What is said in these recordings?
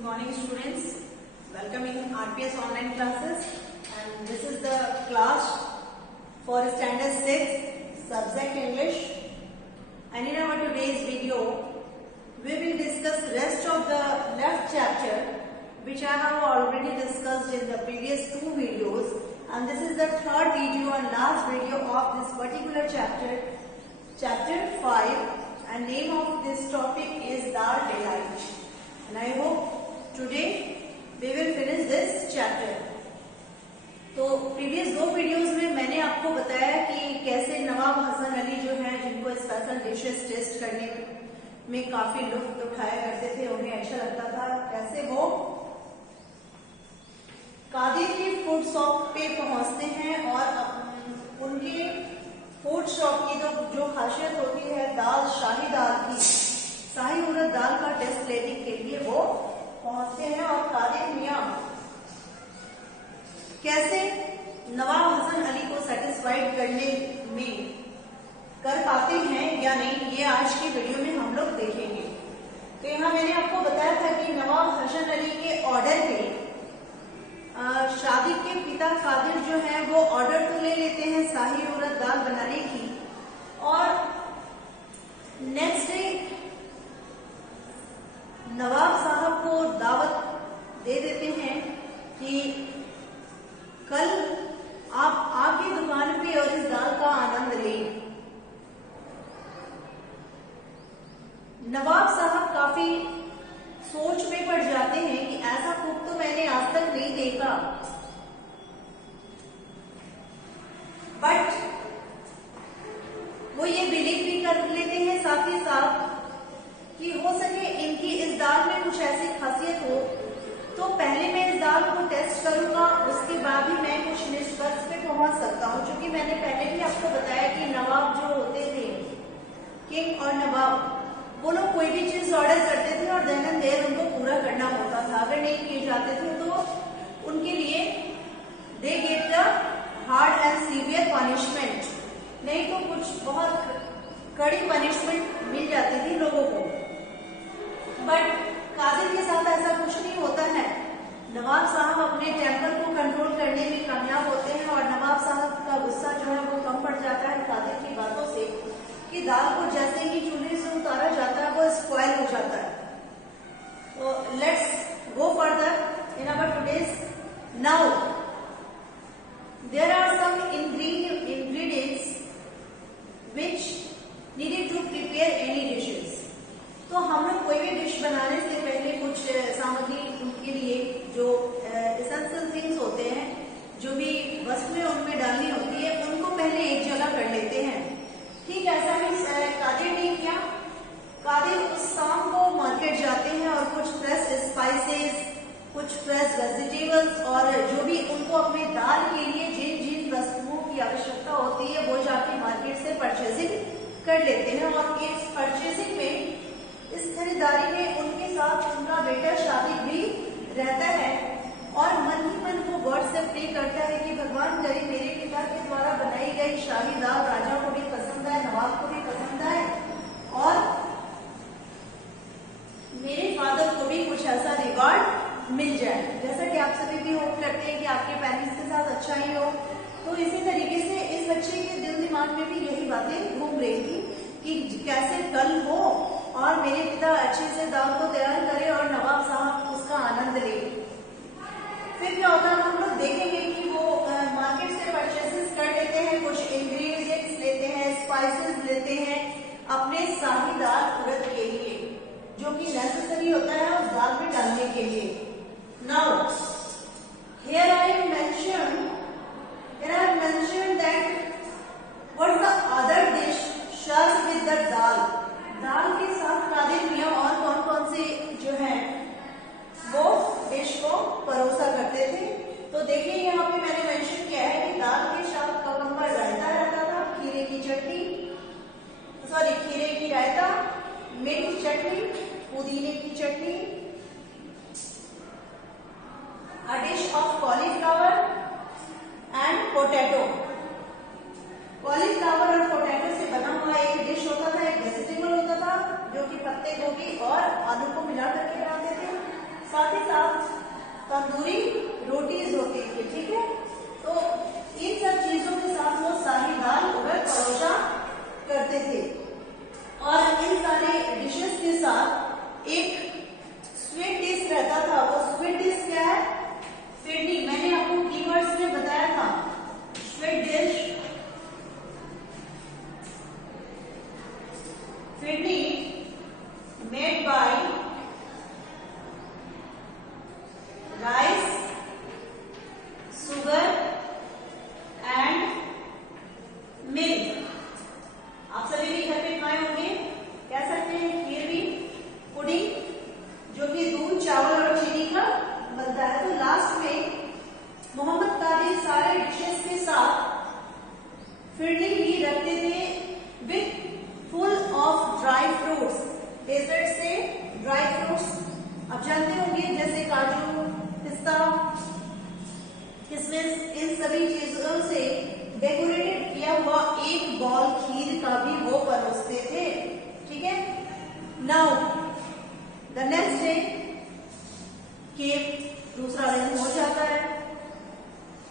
Good morning students, welcome in RPS online classes, and this is the class for standard 6 subject English. And in our today's video we will discuss rest of the left chapter which I have already discussed in the previous two videos, and this is the third video and last video of this particular chapter 5, and name of this topic is Dal Delight. And I hope today we will finish this chapter. तो previous दो videos में मैंने आपको बताया कि कैसे नवाब हसन अली जो है, जिनको स्पेशल डिशेस टेस्ट करने में काफी लुत्फ उठाया करते थे, उन्हें अच्छा लगता था, कैसे वो कादिर की फूड शॉप पे पहुंचते हैं और उनके फूड शॉप की जो खासियत होती है दाल, शाही दाल की, शाही उड़द दाल का टेस्ट लेने के लिए वो पहुंचते हैं। और कादिर मियां कैसे नवाब हसन अली को सेटिस्फाइड करने में कर पाते हैं या नहीं, ये आज की वीडियो में हम लोग देखेंगे। तो यहाँ मैंने आपको बताया था कि नवाब हसन अली के ऑर्डर पे शादी के पिता कादिर जो है वो ऑर्डर तो ले लेते हैं शाही उड़द दाल बनाने की, और नेक्स्ट डे नवाब साहब को दावत दे देते हैं कि कल आप आके दुकान पे और इस दाल का आनंद लें। नवाब साहब काफी सोच में पड़ जाते हैं कि ऐसा कुक तो मैंने आज तक नहीं देखा, बट वो ये बिलीव भी कर लेते हैं साथ ही साथ कि हो सके इनकी इस दाल में कुछ ऐसी खासियत हो, तो पहले मैं इस दाल को टेस्ट करूंगा, उसके बाद ही मैं कुछ निष्कर्ष पे पहुंच सकता हूं। क्योंकि मैंने पहले भी आपको बताया कि नवाब जो होते थे, किंग और नवाब, वो लोग कोई भी चीज ऑर्डर करते थे और देन एंड देयर उनको पूरा करना होता था। अगर नहीं किए जाते थे तो उनके लिए they get the hard and severe punishment, नहीं तो कुछ बहुत कड़ी पनिशमेंट मिल जाती थी लोगों को। बट कादिर के साथ ऐसा कुछ नहीं होता है। नवाब साहब अपने टेम्पर को कंट्रोल करने में कामयाब होते हैं और नवाब साहब का गुस्सा जो है वो कम पड़ जाता है कादिर की बातों से कि दाल को जैसे ही चूल्हे से उतारा जाता है वो स्पॉइल हो जाता है। तो let's go further in our today's. Now there are some ingredients which needed to prepare any dishes. तो हम लोग कोई भी डिश बनाने से पहले कुछ सामग्री उनके लिए जो एसेंशियल थिंग्स होते हैं, जो भी वस्तुएं उनमें डालनी होती है, उनको पहले एक जगह कर लेते हैं। ठीक ऐसा ही कादिर ने किया। कादिर उस शाम को मार्केट जाते हैं और कुछ फ्रेश स्पाइसेस, कुछ फ्रेश वेजिटेबल्स और जो भी उनको अपने दाल के लिए जिन जिन वस्तुओं की आवश्यकता होती है वो जाके मार्केट से परचेजिंग कर लेते हैं। और इस परचेजिंग में, इस खरीदारी में उनके साथ उनका बेटा शादिक भी रहता है और मन ही मन वो गॉड से प्रे करता है कि भगवान करे मेरे पिता के द्वारा बनाई गई शाही दाल राजा को भी पसंद आए, नवाब को भी पसंद आए और मेरे फादर को भी कुछ ऐसा रिवार्ड मिल जाए। जैसा कि आप सभी भी होप करते हैं कि आपके पेरेंट्स के साथ अच्छा ही हो, तो इसी तरीके से इस बच्चे के दिल दिमाग में भी यही बातें घूम रही थी कि कैसे कल हो और मेरे पिता अच्छे से दाल को तैयार करे और नवाब साहब उसका आनंद ले। फिर क्या होता है, हम लोग देखेंगे कि वो मार्केट से परचेसेस कर लेते हैं, कुछ इंग्रेडिएंट्स लेते हैं, स्पाइसेस लेते हैं अपने शाही दाल उड़द के लिए, जो कि नेसेसरी होता है उस दाल में डालने के लिए। Now here I have mentioned that what the other dish served with the dal. दाल के साथ कादिर मियां और कौन कौन से जो है वो डिश को परोसा करते थे। तो देखिए यहाँ पे मैंने मेंशन किया है कि दाल के साथ ककम्बर रायता रहता था, खीरे की रायता, मिर्च चटनी, पुदीने की चटनी, phirni made by rice, sugar and milk. आप सभी भी घर पे खाए होंगे, कह सकते हैं खीर भी, पुडिंग जो कि दूध, चावल और चीनी का बनता है। तो लास्ट में मोहम्मद कादिर सारे डिशेस के साथ फिरनी भी रखते थे with full of dry fruits. Dessert से ड्राई फ्रूट्स आप जानते होंगे, जैसे काजू, पिस्ता, किशमिश, इन सभी चीजों से डेकोरेटेड किया हुआ एक बॉल खीर का भी वो परोसते थे। ठीक है। नाउ द नेक्स्ट डे केम, दूसरा दिन हो जाता है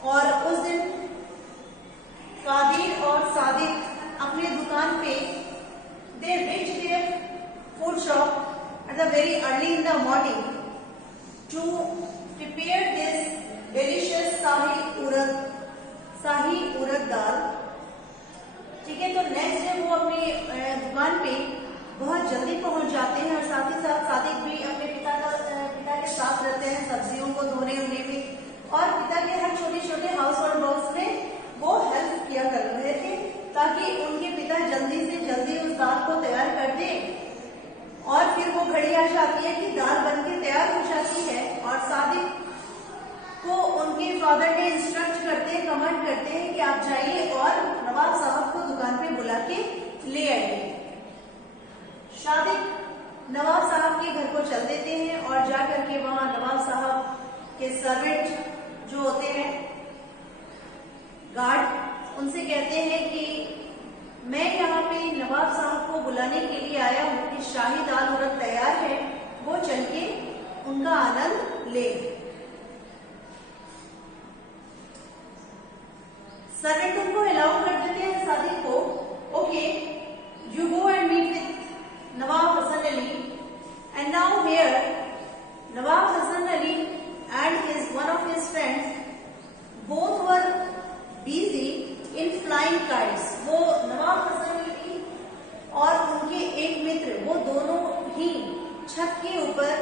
और उस दिन कादिर और सादिक अपने दुकान पे they reach their food shop at the very early in the morning to prepare this delicious shahi urad dal. ठीक है। तो नेक्स्ट डे वो अपनी दुकान पे बहुत जल्दी पहुंच जाते हैं और साथ ही साथ सादिक भी अपने पिता के साथ रहते हैं सब्जियों को धोने उन्हें में, और पिता के हर छोटे छोटे हाउस होल्ड वर्क्स में वो हेल्प किया कर रहे थे ताकि उनके पिता जल्दी से जल्दी उस दाल को तैयार कर दे। और फिर वो घड़ी आ जाती है कि दाल बनके तैयार हो जाती है और सादिक को उनके फादर ने इंस्ट्रक्ट करते हैं, कमांड करते हैं कि आप जाइए और नवाब साहब को दुकान पे बुला के ले आइए। सादिक नवाब साहब के घर को चल देते हैं और जाकर के वहां नवाब साहब के सर्वेंट जो होते हैं गार्ड, उनसे कहते हैं कि मैं यहाँ पे नवाब साहब को बुलाने के लिए आया हूँ कि शाही दाल उड़द तैयार है, वो चल के उनका आनंद ले। सर्वेंट उनको अलाउ कर देते हैं सादिक को, okay you go and meet with Nawab Hasan Ali. And now here Nawab Hasan Ali and his one of his friends both were busy in flying kites. वो नवाब हसन अली और उनके एक मित्र वो दोनों ही छत के ऊपर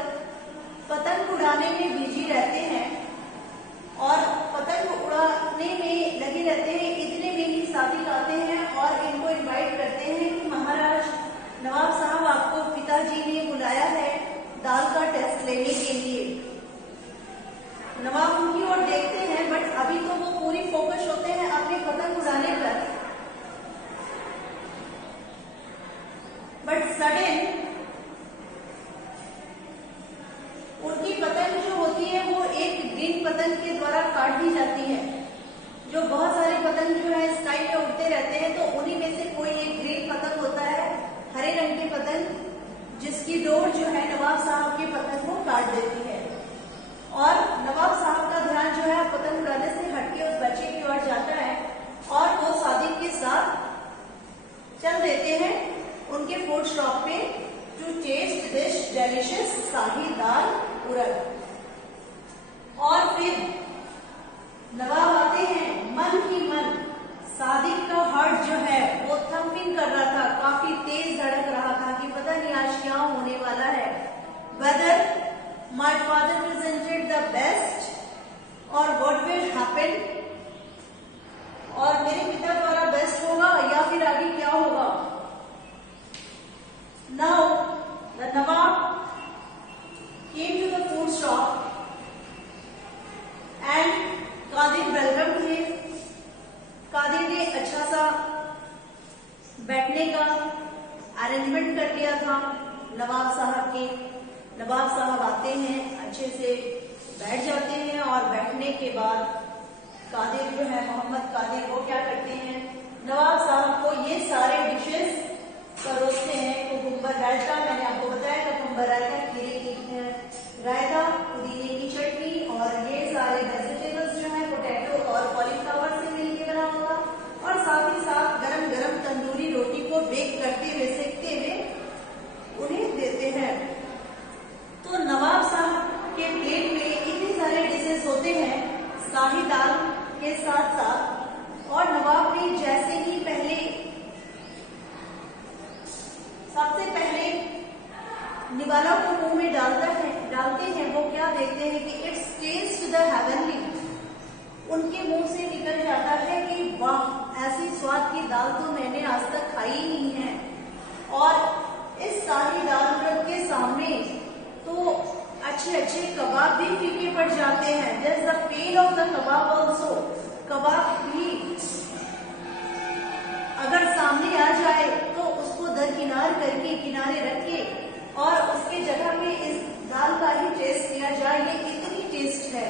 पतंग उड़ाने में बिजी रहते हैं और पतंग उड़ाने में लगे रहते हैं। इतने में ही सादिक आते हैं और इनको इनवाइट करते हैं कि महाराज नवाब साहब आपको पिताजी ने बुलाया है दाल का टेस्ट लेने के लिए। नवाब उनकी ओर देखते हैं बट अभी तो वो पूरी फोकस होते हैं अपने पतंग उड़ाने पर। बट सडन उनकी पतंग जो होती है वो एक ग्रीन पतंग के द्वारा काट दी जाती है। जो बहुत सारे पतंग जो है स्काई में उड़ते रहते हैं तो उन्हीं में से कोई एक ग्रीन पतंग होता है, हरे रंग की पतंग, जिसकी डोर जो है नवाब साहब के पतंग को काट देती है। और नवाब साहब का ध्यान जो है पतंग उड़ाने से हटके उस बच्चे की ओर जाता है और वो सादिक के साथ चल देते हैं उनके फूड शॉप पे टू टेस्ट दिस डिलीशियस शाही दाल उड़द। और फिर नवाब आते हैं, मन ही मन सादिक का हार्ट जो है वो थम्पिंग कर रहा था, काफी तेज धड़क रहा था कि पता नहीं आज क्या होने वाला है। Whether my father presented the best और व्हाट विल हैपन, और मेरे पिता द्वारा बेस्ट होगा या फिर आगे क्या होगा। Now the Nawab came to the food shop and Qadir welcome थे। कादिर ने अच्छा सा बैठने का अरेंजमेंट कर लिया था नवाब साहब के। नवाब साहब आते हैं, अच्छे से बैठ जाते हैं और बैठने के बाद कादिर जो है मोहम्मद कादिर वो क्या करते हैं, नवाब साहब को ये सारे डिशेस परोसते हैं। कुकुम्बर रायता, मैंने आपको बताया कुकुम्बर रायता, खीरे की रायता, पुदीने की चटनी और ये सारे वेजिटेबल्स जो है पोटैटो और कॉलीफ्लावर से मिलकर बना हुआ, और साथ ही साथ गरम गरम तंदूरी रोटी को बेक करते हुए सेकते हुए उन्हें देते हैं। तो नवाब साहब के प्लेट में इतने सारे डिशेस होते हैं शाही दाल के साथ साथ, और नवाब ने जैसे ही पहले स्वाद की दाल तो मैंने आज तक खाई ही नहीं है। और इस शाही दाल उड़द के सामने तो अच्छे अच्छे कबाब भी फीके पड़ जाते हैं। There's the pain of the kebab also। कबाब भी अगर सामने आ जाए तो उसको दरकिनार करके किनारे रखे और उसके जगह पे इस दाल का ही टेस्ट किया जाए, ये इतनी टेस्ट है,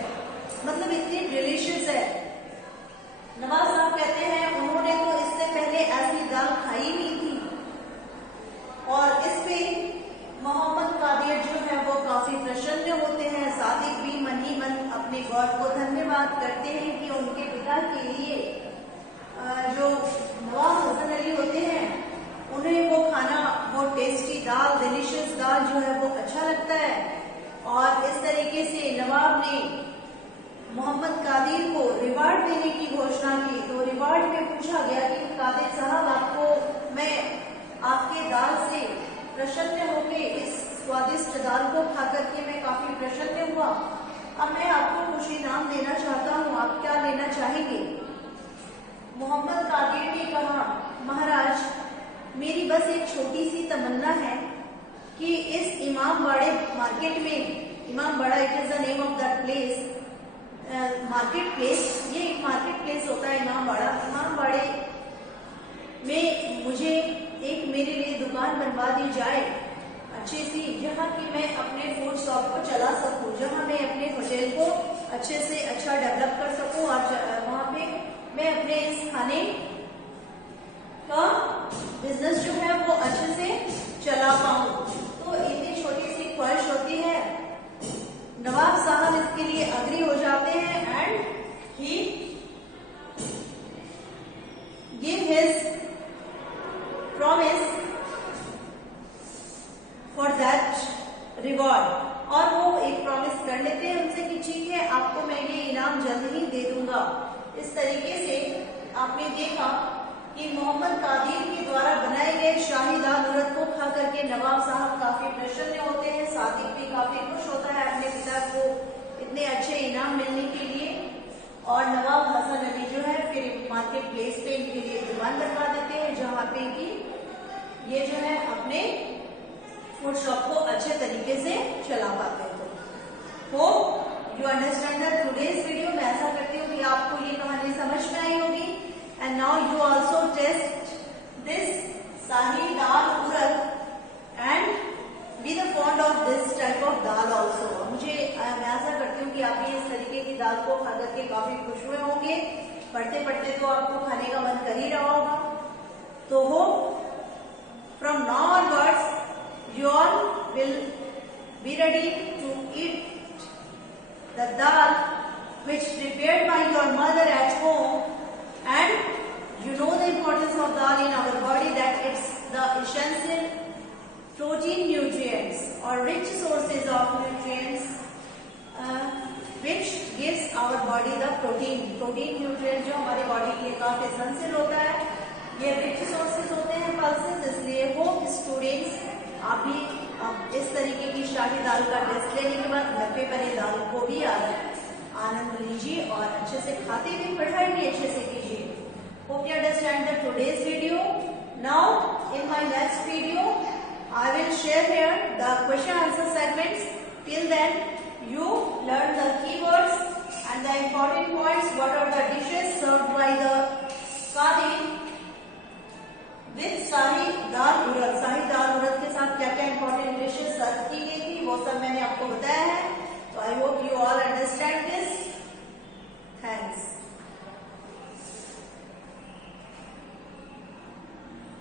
मतलब इतनी डिलीशियस है। नवाब साहब कहते हैं उन्होंने तो इससे पहले ऐसी दाल खाई नहीं थी और इस पे मोहम्मद कादिर जो है वो काफी प्रसन्न होते हैं। सादिक भी मन ही मन अपने गॉड को धन्यवाद करते हैं कि उनके पिता के लिए जो नवाब हसन अली होते हैं उन्हें वो खाना, वो टेस्टी दाल, डिलीशियस दाल जो है वो अच्छा लगता है। और इस तरीके से नवाब ने मोहम्मद कादिर को रिवार्ड देने की घोषणा की। तो रिवार्ड में पूछा गया कि कादिर साहब, आपको मैं आपके दाल से प्रसन्न होके इस स्वादिष्ट दाल को खा करके मैं काफी प्रसन्न हुआ, अब मैं आपको कुछ इनाम देना चाहता हूँ, आप क्या लेना चाहेंगे? मोहम्मद कादिर ने कहा, महाराज मेरी बस एक छोटी सी तमन्ना है कि इस इमामबाड़े मार्केट में, Imambara it is the name of that place, market place, ये एक मार्केट प्लेस होता है इमामबाड़ा। इमामबाड़े में मुझे एक मेरे लिए दुकान बनवा दी जाए अच्छी सी, जहाँ की मैं अपने फूड शॉप को चला सकूं, जहाँ मैं अपने होटल को अच्छे से अच्छा डेवलप कर सकूं और वहाँ पे मैं अपने इस खाने का बिजनेस जो है वो अच्छे से चला पाऊं। तो इतनी छोटी सी ख्वाहिश होती है। नवाब साहब इसके लिए अग्री हो जाते हैं and he give his promise for that reward. और वो एक प्रॉमिस कर लेते हैं उनसे कि ठीक है, आपको मैं ये इनाम जल्द ही दे दूंगा। इस तरीके से आपने देखा कि मोहम्मद कादिर के द्वारा बनाए गए शाही दाल उड़द को खा करके नवाब साहब काफी प्रसन्न होते हैं। सादिक भी काफी खुश होता है अपने पिता को इतने अच्छे इनाम मिलने के लिए। और नवाब हसन अली जो है फिर मार्केट प्लेस पे इनके लिए दुकान बनवा देते हैं, जहाँ पे कि ये जो है अपने फूड शॉप को अच्छे तरीके से चला पाते हैं। Hope you understand the today's video. मैं ऐसा करती हूँ कि आपको ये कहानी समझ में आई होगी। And now you also taste this shahi dal urad and be the fond of this type of dal also. मैं ऐसा करती हूँ कि आप भी इस तरीके की दाल को खा करके काफी खुश हुए होंगे। पढ़ते पढ़ते तो आपको खाने का मन कर ही रहा होगा। तो hope from now onwards you all will be ready to eat the dal which prepared by your mother at home, and you know the importance of dal in our body, that it's the essential protein nutrients or rich sources of nutrients which gives our body the protein nutrient जो हमारे body के लिए काफी essential होता है। ये rich sources होते हैं पल्सेस। इसलिए होप स्टूडेंट्स आप भी इस तरीके की शाही दाल का टेस्ट लेने के बाद घर पे बने दाल को भी आनंद लीजिए और अच्छे से खाते हुए पढ़ाई भी अच्छे से कीजिए। Hope you understand the today's video. Now in my next video I will share here the question answer segments. Till then you learn the keywords and the important points. What are the dishes served by the Qadir with शाही दाल उड़द? शाही दाल उड़द के साथ क्या क्या important dishes सर्व की गई थी वो सब मैंने आपको बताया है।